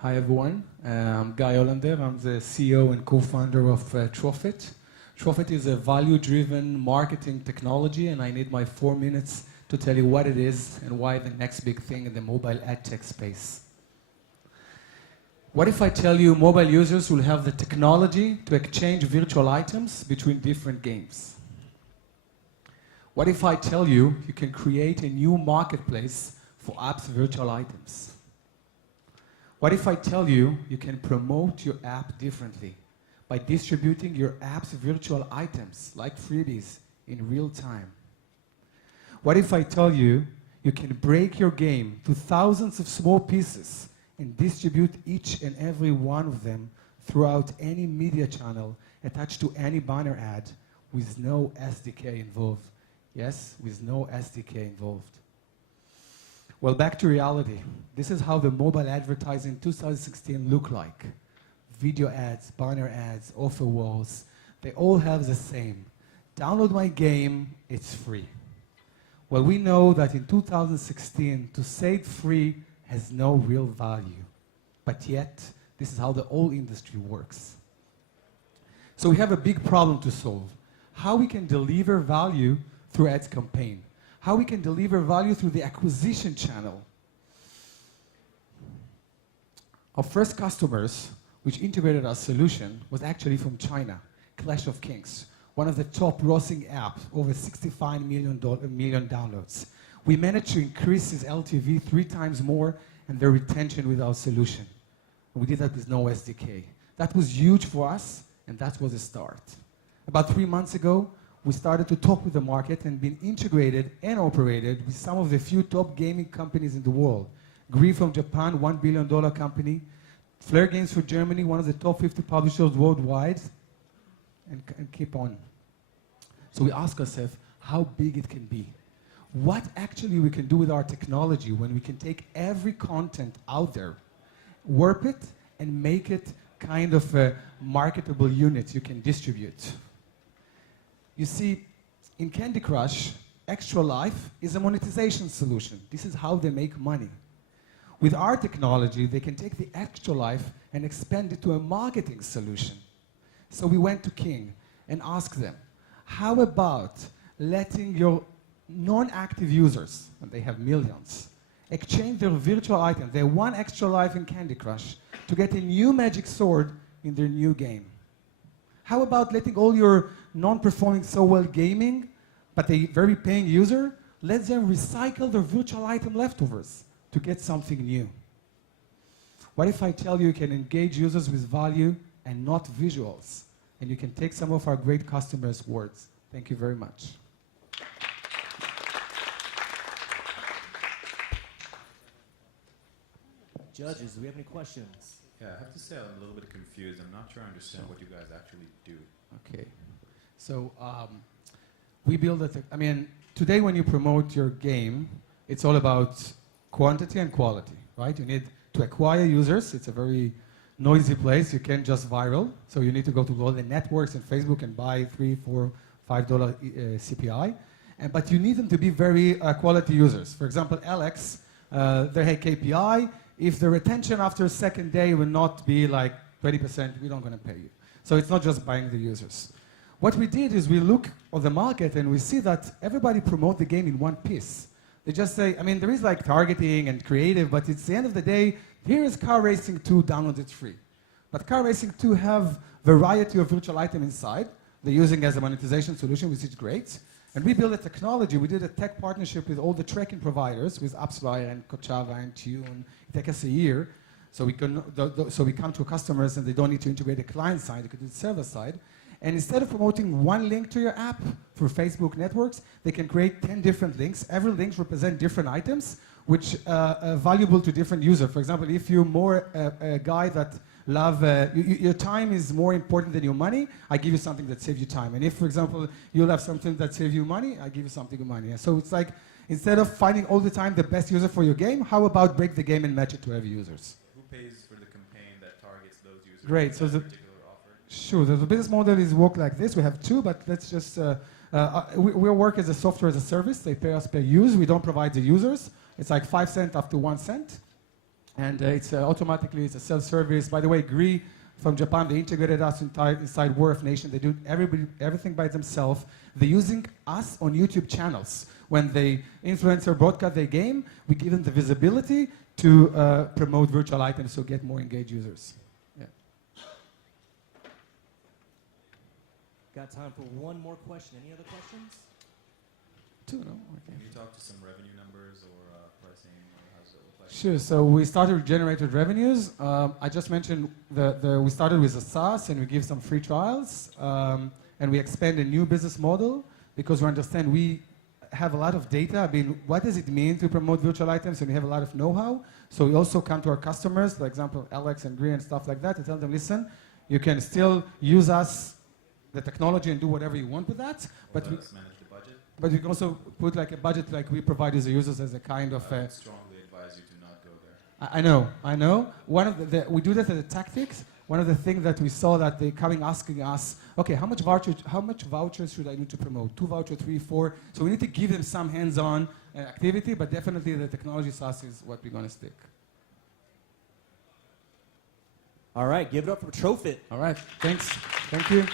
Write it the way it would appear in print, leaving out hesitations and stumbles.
Hi everyone, I'm Guy Hollander. I'm the CEO and co-founder of Trophit. Trophit is a value-driven marketing technology, and I need my 4 minutes to tell you what it is and why the next big thing in the mobile ad tech space. What if I tell you mobile users will have the technology to exchange virtual items between different games? What if I tell you you can create a new marketplace for apps virtual items? What if I tell you you can promote your app differently by distributing your app's virtual items like freebies in real time? What if I tell you you can break your game to thousands of small pieces and distribute each and every one of them throughout any media channel attached to any banner ad with no SDK involved? Yes, with no SDK involved. Well, back to reality. This is how the mobile advertising in 2016 looked like. Video ads, banner ads, offer walls, they all have the same. Download my game, it's free. Well, we know that in 2016, to say it's free has no real value. But yet, this is how the whole industry works. So we have a big problem to solve. How we can deliver value through ads campaign. How we can deliver value through the acquisition channel. Our first customers, which integrated our solution, was actually from China, Clash of Kings, one of the top grossing apps, over 65 million downloads. We managed to increase his LTV 3 times more and their retention with our solution. And we did that with no SDK. That was huge for us, and that was a start. About 3 months ago, we started to talk with the market and been integrated and operated with some of the few top gaming companies in the world. Gree from Japan, $1 billion company. Flare Games for Germany, one of the top 50 publishers worldwide. And keep on. So we ask ourselves how big it can be. What actually we can do with our technology when we can take every content out there, warp it, and make it kind of a marketable unit you can distribute. You see, in Candy Crush, Extra Life is a monetization solution. This is how they make money. With our technology, they can take the Extra Life and expand it to a marketing solution. So we went to King and asked them, how about letting your non-active users, and they have millions, exchange their virtual item, their 1 Extra Life in Candy Crush, to get a new magic sword in their new game? How about letting all your non-performing so well gaming, but a very paying user, let them recycle their virtual item leftovers to get something new? What if I tell you you can engage users with value and not visuals, and you can take some of our great customers' words? Thank you very much. Judges, do we have any questions? Yeah, I have to say I'm a little bit confused. I'm not sure I understand what you guys actually do. Okay. So we build today when you promote your game, it's all about quantity and quality, right? You need to acquire users. It's a very noisy place. You can't just viral. So you need to go to all the networks and Facebook and buy $3, $4, $5 CPI. But you need them to be very quality users. For example, Alex, their KPI, if the retention after a second day will not be like 20%, we're not going to pay you. So it's not just buying the users. What we did is we look at the market and we see that everybody promote the game in one piece. They just say, there is like targeting and creative, but it's the end of the day, here is Car Racing 2, download it free. But Car Racing 2 have variety of virtual item inside. They're using as a monetization solution, which is great. And we built a technology. We did a tech partnership with all the tracking providers, with AppsFlyer and Kochava and Tune. It takes us a year. So we come to customers and they don't need to integrate the client side, they could do the server side. And instead of promoting one link to your app through Facebook networks, they can create 10 different links. Every link represents different items, which are valuable to different users. For example, if you're more a guy that your time is more important than your money, I give you something that saves you time. And if, for example, you'll have something that saves you money, I give you something of money. So it's like, instead of finding all the time the best user for your game, how about break the game and match it to every users? Who pays for the campaign that targets those users? Great. So sure, the business model is work like this. We have 2, but let's just, we work as a software as a service. They pay us per use. We don't provide the users. It's like 5 cents up to 1 cent. And it's automatically, it's a self-service. By the way, Gree from Japan, they integrated us inside War of Nation. They do everything by themselves. They're using us on YouTube channels. When they influencer broadcast their game, we give them the visibility to promote virtual items, so get more engaged users. Yeah. Got time for one more question. Any other questions? Two, no? Okay. Can you talk to some revenue numbers or pricing, or how does it look like? Sure. So we started with generated revenues. I just mentioned we started with a SaaS, and we give some free trials, and we expand a new business model because we understand we have a lot of data. I mean, what does it mean to promote virtual items? And we have a lot of know-how. So we also come to our customers, for example, Alex and Green and stuff like that, to tell them, listen, you can still use us, the technology, and do whatever you want with that. But Let we, us manage the budget. but we can also put like a budget like we provide as a users as a kind of. I would strongly advise you to not go there. I know. One of we do that as a tactics. One of the things that we saw that they coming asking us, okay, how much vouchers should I need to promote? 2 vouchers, 3, 4. So we need to give them some hands-on activity, but definitely the technology SaaS is what we're going to stick. All right, give it up for Trophit. All right, thanks. Thank you.